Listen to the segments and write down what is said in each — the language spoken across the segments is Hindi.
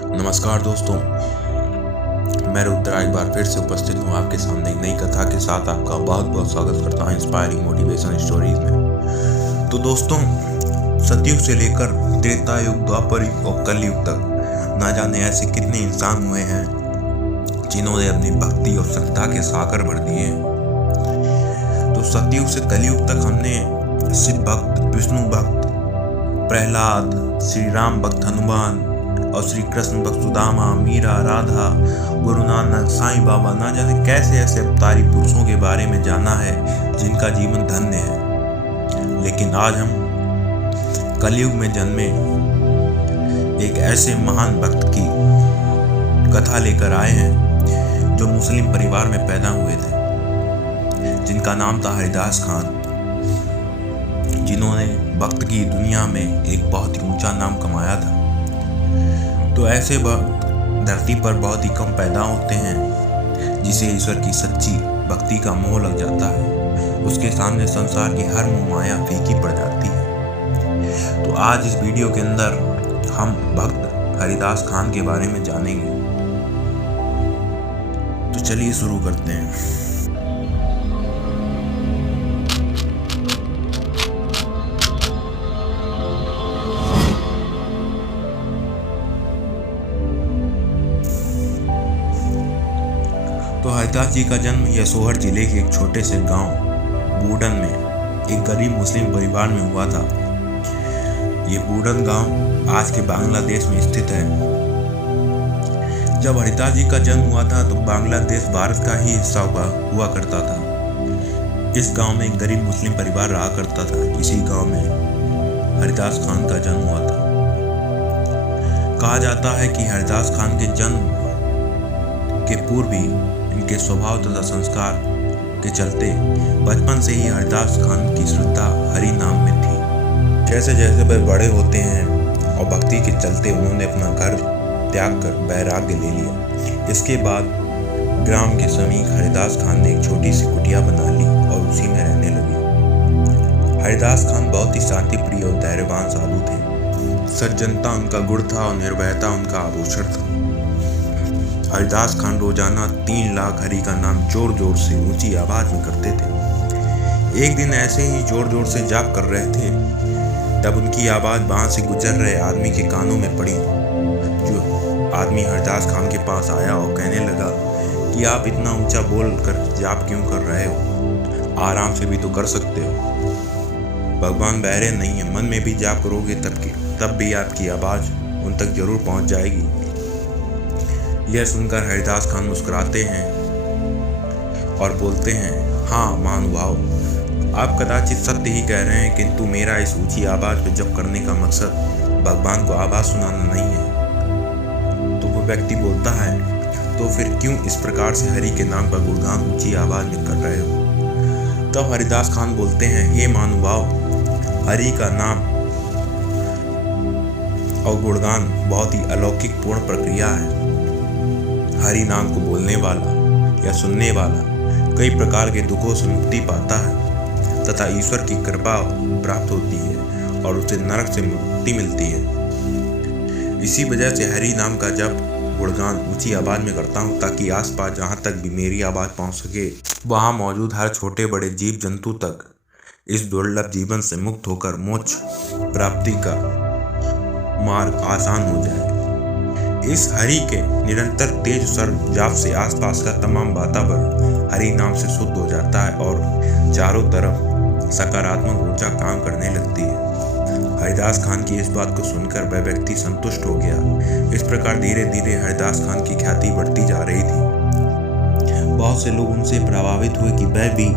नमस्कार दोस्तों, मैं रुद्रा एक बार फिर से उपस्थित हूँ आपके सामने एक नई कथा के साथ। आपका बहुत बहुत स्वागत करता हूँ इंस्पायरिंग मोटिवेशन स्टोरीज में। तो दोस्तों, सतयुग से लेकर त्रेता युग, द्वापर युग और कलयुग तक ना जाने ऐसे कितने इंसान हुए हैं जिन्होंने अपनी भक्ति और श्रद्धा के सागर भर दिए हैं। तो सतयुग से कलयुग तक हमने शिव भक्त, विष्णु भक्त, प्रहलाद, श्री राम भक्त हनुमान और श्री कृष्ण भक्त सुदामा, मीरा, राधा, गुरु नानक, साईं बाबा, ना जाने कैसे ऐसे अवतारी पुरुषों के बारे में जाना है जिनका जीवन धन्य है। लेकिन आज हम कलयुग में जन्मे एक ऐसे महान भक्त की कथा लेकर आए हैं जो मुस्लिम परिवार में पैदा हुए थे, जिनका नाम था हरिदास खान, जिन्होंने भक्त की दुनिया में एक बहुत ही ऊंचा नाम कमाया था। तो ऐसे भक्त धरती पर बहुत ही कम पैदा होते हैं जिसे ईश्वर की सच्ची भक्ति का मोह लग जाता है। उसके सामने संसार की हर मोह माया फीकी पड़ जाती है। तो आज इस वीडियो के अंदर हम भक्त हरिदास खान के बारे में जानेंगे। तो चलिए शुरू करते हैं। तो हरिदास जी का जन्म यशोहर जिले के एक छोटे से गांव बूडन में एक गरीब मुस्लिम परिवार में हुआ था। ये बूडन गांव आज के बांग्लादेश में स्थित है। जब हरिदास जी का जन्म हुआ था तो बांग्लादेश भारत का ही हिस्सा हुआ करता था। इस गांव में एक गरीब मुस्लिम परिवार रहा करता था। इसी गांव में हरिदास खान का जन्म हुआ था। कहा जाता है कि हरिदास खान के जन्म के पूर्व ही इनके स्वभाव तथा संस्कार के चलते बचपन से ही हरिदास खान की श्रद्धा हरि नाम में थी। जैसे जैसे वह बड़े होते हैं और भक्ति के चलते उन्होंने अपना घर त्याग कर वैराग्य ले लिया। इसके बाद ग्राम के समीप हरिदास खान ने एक छोटी सी कुटिया बना ली और उसी में रहने लगे। हरिदास खान बहुत ही शांति प्रिय और धैर्यवान साधु थे। सज्जनता उनका गुण था और निर्भयता उनका आभूषण था। हरिदास खान रोजाना 3 लाख हरि का नाम जोर जोर से ऊंची आवाज में करते थे। एक दिन ऐसे ही जोर जोर से जाप कर रहे थे, तब उनकी आवाज वहां से गुजर रहे आदमी के कानों में पड़ी। जो आदमी हरिदास खान के पास आया और कहने लगा कि आप इतना ऊंचा बोल कर जाप क्यों कर रहे हो? आराम से भी तो कर सकते हो। भगवान बहरे नहीं है, मन में भी जाप करोगे तब भी आपकी आवाज उन तक जरूर पहुंच जाएगी। यह सुनकर हरिदास खान मुस्कुराते हैं और बोलते हैं, हाँ महानुभाव, आप कदाचित सत्य ही कह रहे हैं, किंतु मेरा इस ऊंची आवाज पे जप करने का मकसद भगवान को आवाज सुनाना नहीं है। तो वो व्यक्ति बोलता है, तो फिर क्यों इस प्रकार से हरि के नाम का गुणगान ऊंची आवाज में कर रहे हो? तब हरिदास खान बोलते हैं, हे महानुभाव, हरि का नाम और गुणगान बहुत ही अलौकिक पूर्ण प्रक्रिया है। हरि नाम को बोलने वाला या सुनने वाला कई प्रकार के दुखों से मुक्ति पाता है तथा ईश्वर की कृपा प्राप्त होती है और उसे नरक से मुक्ति मिलती है। इसी वजह से हरि नाम का जप गुणगान ऊंची आवाज में करता हूँ, ताकि आसपास जहाँ तक भी मेरी आवाज पहुँच सके वहाँ मौजूद हर छोटे बड़े जीव जंतु तक इस दुर्लभ जीवन से मुक्त होकर मोक्ष प्राप्ति का मार्ग आसान हो जाए। इस हरि के निरंतर तेज स्वर जाप से आसपास का तमाम वातावरण हरि नाम से शुद्ध हो जाता है और चारों तरफ सकारात्मक ऊर्जा काम करने लगती है। हरिदास खान की इस बात को सुनकर वह व्यक्ति संतुष्ट हो गया। इस प्रकार धीरे धीरे हरिदास खान की ख्याति बढ़ती जा रही थी। बहुत से लोग उनसे प्रभावित हुए कि वह भी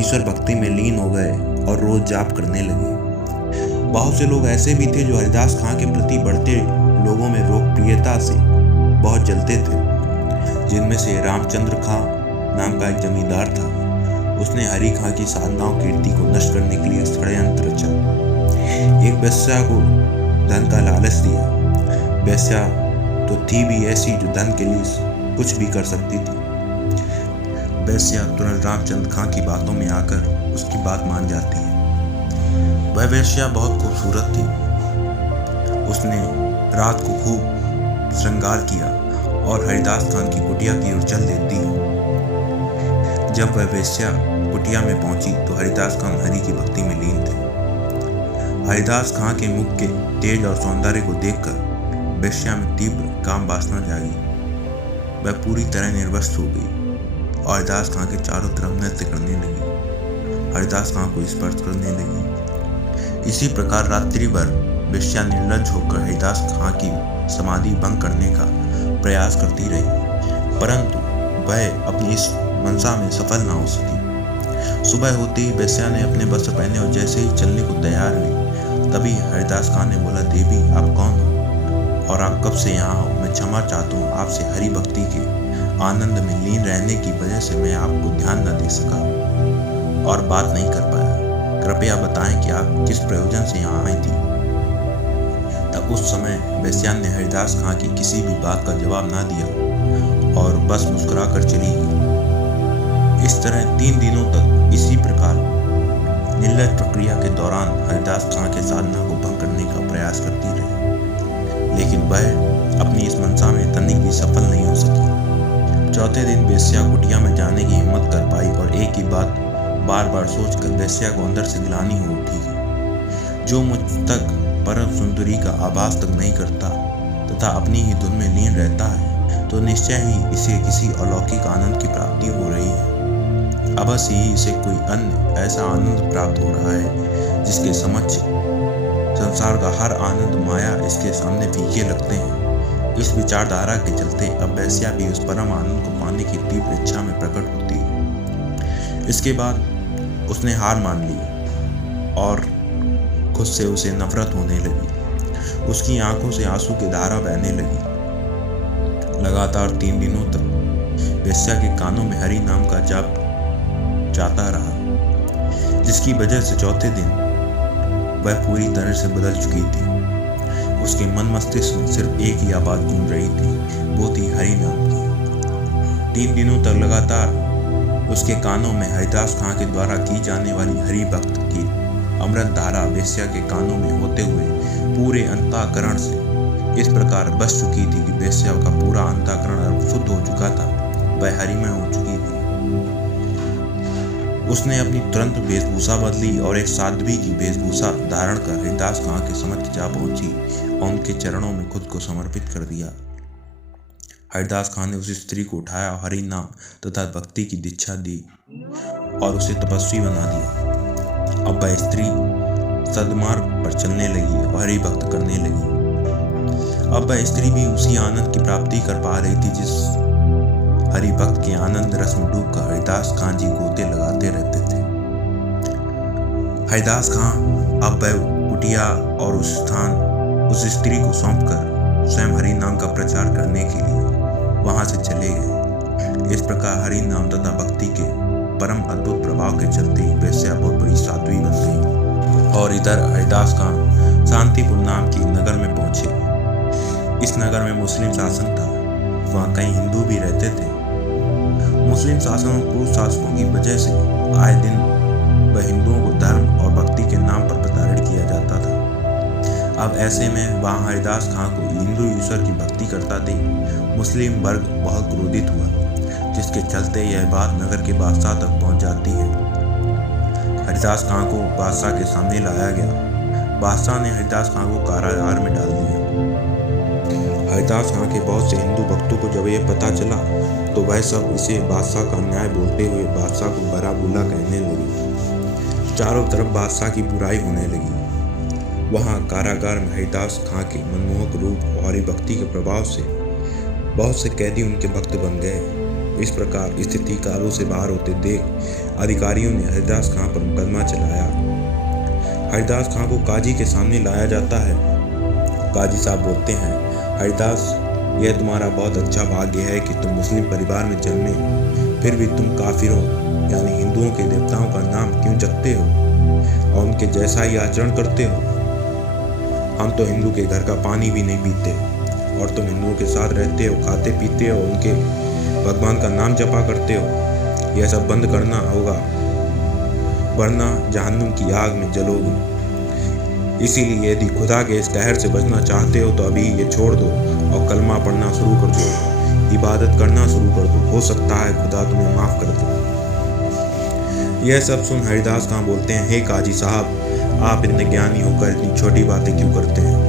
ईश्वर भक्ति में लीन हो गए और रोज जाप करने लगे। बहुत से लोग ऐसे भी थे जो हरिदास खान के प्रति बढ़ते लोगों में लोकप्रियता से बहुत जलते थे, जिनमें से रामचंद्र खां नाम का एक जमींदार था। उसने हरि खां की साधनाओं कीर्ति को नष्ट करने के लिए षड्यंत्र रचा। एक वेश्या को धन का लालच दिया। वेश्या तो थी भी ऐसी जो धन के लिए कुछ भी कर सकती थी। वेश्या तुरंत रामचंद्र खां की बातों में आकर उसकी बात मान जाती है। वह वेश्या बहुत खूबसूरत थी। उसने रात को खूब श्रृंगार किया और हरिदास खान की कुटिया की ओर चल देती है। जब वह वेश्या कुटिया में पहुंची तो हरिदास खान हरि की भक्ति में लीन थे। हरिदास खान के मुख के तेज और सौंदर्य को देखकर वेश्या में तीव्र काम वासना जागी। वह पूरी तरह निर्वस्त्र हो गई और हरिदास खान के चारों तरफ नृत्य करने लगी, हरिदास खान को स्पर्श करने लगी। इसी प्रकार रात्रि भर वेश्या निर्लज्ज होकर हरिदास खान की समाधि भंग करने का प्रयास करती रही, परंतु वह अपनी इस मंशा में सफल न हो सकी। सुबह होते ही वेश्या ने अपने वस्त्र पहने और जैसे ही चलने को तैयार हुई, तभी हरिदास खान ने बोला, देवी आप कौन हो और आप कब से यहाँ हो? मैं क्षमा चाहता हूँ, आपसे हरि भक्ति के आनंद में लीन रहने की वजह से मैं आपको ध्यान न दे सका और बात नहीं कर पाया। कृपया बताएं कि आप किस प्रयोजन से यहाँ आई थी। तब उस समय वेश्या ने हरिदास खान की किसी भी बात का जवाब ना दिया और बस मुस्कुरा कर चली गई। इस तरह 3 दिनों तक इसी प्रकार निर्लज्ज प्रक्रिया के दौरान हरिदास खान के साधना को भंग करने का प्रयास करती रही, लेकिन वह अपनी इस मंशा में तनिक भी सफल नहीं हो सकी। चौथे दिन वेश्या कुटिया में जाने की हिम्मत कर पाई और एक ही बात बार बार सोचकर वेश्या को अंदर से गिलानी हो उठी, जो मुझ तक परम सुंदरी का आभास तक नहीं करता तथा अपनी ही धुन में लीन रहता है, तो निश्चय ही इसे किसी अलौकिक आनंद की प्राप्ति हो रही है। अवश्य ही इसे कोई अन्य ऐसा आनंद प्राप्त हो रहा है जिसके समक्ष संसार का हर आनंद माया इसके सामने फीके लगते हैं। इस विचारधारा के चलते अब वेश्या भी उस परम आनंद को पाने की तीव्र इच्छा में प्रकट होती है। इसके बाद उसने हार मान ली और खुद से उसे नफरत होने लगी। उसकी आंखों से आंसू की धारा बहने लगी। लगातार 3 दिनों तक वेश्या के कानों में हरि नाम का जाप जाता रहा, जिसकी वजह से चौथे दिन वह पूरी तरह से बदल चुकी थी। उसके मन मस्तिष्क में सिर्फ एक ही आवाज गूंज रही थी, वो थी हरि नाम की। 3 दिनों तक लगातार उसके कानों में हरिदास खान के द्वारा की जाने वाली हरि भक्त की अमृत धारा वेश्या के कानों में होते हुए पूरे अंतःकरण से इस प्रकार बस चुकी थी कि वेश्या का पूरा अंतःकरण अब शुद्ध हो चुका था, वह हरिमय हो चुकी थी। उसने अपनी तुरंत वेशभूषा बदली और एक साध्वी की वेशभूषा धारण कर हरिदास खान के समक्ष जा पहुंची और उनके चरणों में खुद को समर्पित कर दिया। हरिदास खान ने उस स्त्री को उठाया और हरि नाम तथा भक्ति की दीक्षा दी और उसे तपस्वी बना दिया। अब वह स्त्री सद्मार्ग पर चलने लगी और हरि भक्त करने लगी। अब वह स्त्री भी उसी आनंद की प्राप्ति कर पा रही थी जिस हरि भक्त के आनंद रस में डूबकर हरिदास खान जी गोते लगाते रहते थे। हरिदास खान अब वह कुटिया और उस स्थान उस स्त्री को सौंपकर स्वयं हरि नाम का प्रचार करने के लिए वहां से चले गए। इस प्रकार हरि नाम तथा भक्ति के परम अद्भुत प्रभाव के चलते ही वेश्या बहुत बड़ी साध्वी बन गई। और इधर हरिदास खान शांतिपुर नाम की नगर में पहुंचे। इस नगर में मुस्लिम शासन था, वहाँ कई हिंदू भी रहते थे। मुस्लिम शासन और क्रूर शासकों की वजह से आए दिन वह हिंदुओं को धर्म और भक्ति के नाम पर प्रताड़ित किया जाता था। अब ऐसे में वहाँ हरिदास खान को हिंदू ईश्वर की भक्ति करता देख मुस्लिम वर्ग बहुत क्रोधित हुआ, जिसके चलते यह बात नगर के बादशाह तक पहुंच जाती है। हरिदास खान को बादशाह के सामने लाया गया। बादशाह ने हरिदास खान को कारागार में डाल दिया। हरिदास खान के बहुत से हिंदू भक्तों को जब यह पता चला तो वह सब इसे बादशाह का अन्याय बोलते हुए बादशाह को बड़ा बुरा कहने लगे। चारों तरफ बादशाह की बुराई होने लगी। वहाँ कारागार में हरिदास खान के मनमोहक रूप और हरि भक्ति के प्रभाव से बहुत से कैदी उनके भक्त बन गए। इस प्रकार स्थिति काबू से बाहर होते देख अधिकारियों ने हरिदास खान पर मुकदमा चलाया। हरिदास खान को काजी के सामने लाया जाता है। काजी साहब बोलते हैं, हरिदास, यह तुम्हारा बहुत अच्छा भाग्य है कि तुम मुस्लिम परिवार में जन्मे, फिर भी तुम काफिरों यानी हिंदुओं के देवताओं का नाम क्यों जपते हो और उनके जैसा ही आचरण करते हो। हम तो हिंदू के घर का पानी भी नहीं पीते और तुम हिंदुओं के साथ रहते हो, खाते पीते हो, उनके भगवान का नाम जपा करते हो। यह सब बंद करना होगा, वरना जहन्नुम की आग में जलोगे। इसीलिए यदि खुदा के इस कहर से बचना चाहते हो तो अभी ये छोड़ दो और जाओ, कलमा पढ़ना शुरू कर दो, इबादत करना शुरू कर दो, हो सकता है खुदा तुम्हें माफ़ कर दे। यह सब सुन हरिदास खां बोलते हैं, हे काजी साहब, आप इतने ज्ञानी होकर इतनी छोटी बातें क्यों करते हैं?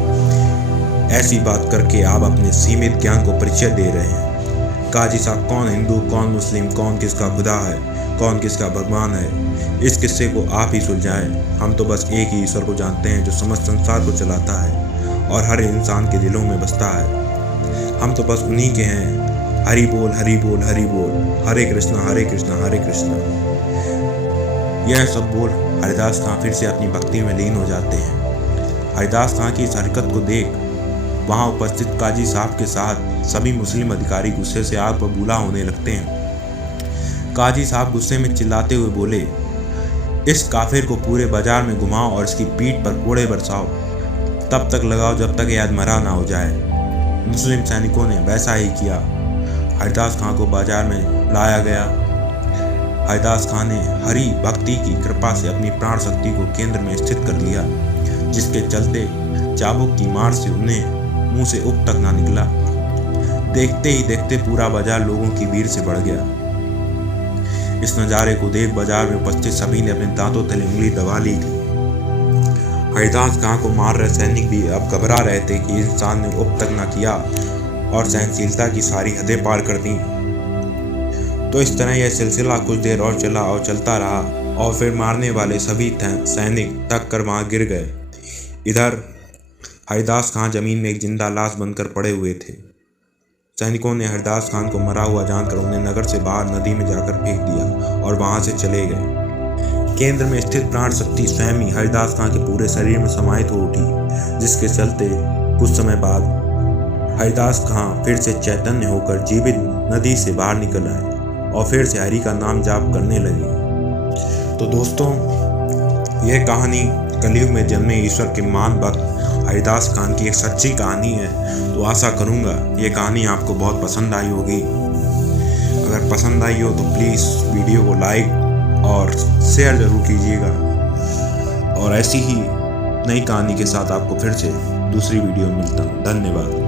ऐसी बात करके आप अपने सीमित ज्ञान को परिचय दे रहे हैं। काजी साहब, कौन हिंदू, कौन मुस्लिम, कौन किसका खुदा है, कौन किसका भगवान है, इस किस्से को आप ही सुलझाएं। हम तो बस एक ही ईश्वर को जानते हैं जो समस्त संसार को चलाता है और हर इंसान के दिलों में बसता है। हम तो बस उन्हीं के हैं। हरि बोल, हरि बोल, हरि बोल, हरे कृष्णा, हरे कृष्णा, हरे कृष्णा। यह सब बोल हरिदास खां फिर से अपनी भक्ति में लीन हो जाते हैं। हरिदास खां की इस हरकत को देख वहां उपस्थित काजी साहब के साथ सभी मुस्लिम अधिकारी गुस्से से आग बबूला होने लगते हैं। काजी साहब गुस्से में चिल्लाते हुए बोले, इस काफिर को पूरे बाजार में घुमाओ और इसकी पीठ पर कोड़े बरसाओ, तब तक लगाओ जब तक यह अधमरा ना हो जाए। मुस्लिम सैनिकों ने वैसा ही किया। हरिदास खां को बाजार में लाया गया। हरिदास खां ने हरि भक्ति की कृपा से अपनी प्राण शक्ति को केंद्र में स्थित कर लिया, जिसके चलते चाबुक की मार से उन्हें मुंह से उप तक ना निकला। देखते ही देखते पूरा बाजार लोगों की भीड़ से बढ़ गया। इस नज़ारे को देख बाजार में उपस्थित सभी ने अपने दांतों तले उंगली दबा ली थी। हरिदास खां को मार रहे सैनिक भी अब घबरा रहे थे कि इंसान ने उप तक न किया और सहनशीलता की सारी हदें पार कर दी। तो इस तरह यह सिलसिला कुछ देर और चला और चलता रहा और फिर मारने वाले सभी सैनिक थक कर वहां गिर गए। इधर हरिदास खां जमीन में एक जिंदा लाश बनकर पड़े हुए थे। सैनिकों ने हरिदास खान को मरा हुआ जानकर उन्हें नगर से बाहर नदी में जाकर फेंक दिया और वहां से चले गए। केंद्र में स्थित प्राण शक्ति स्वयं ही हरिदास खां के पूरे शरीर में समाहित हो उठी, जिसके चलते कुछ समय बाद हरिदास खां फिर से चैतन्य होकर जीवित नदी से बाहर निकल आए और फिर से हरि का नाम जाप करने लगे। तो दोस्तों, यह कहानी कलयुग में जन्मे ईश्वर के महान भक्त हरिदास खान की एक सच्ची कहानी है। तो आशा करूँगा ये कहानी आपको बहुत पसंद आई होगी। अगर पसंद आई हो तो प्लीज़ वीडियो को लाइक और शेयर ज़रूर कीजिएगा। और ऐसी ही नई कहानी के साथ आपको फिर से दूसरी वीडियो में मिलता हूँ। धन्यवाद।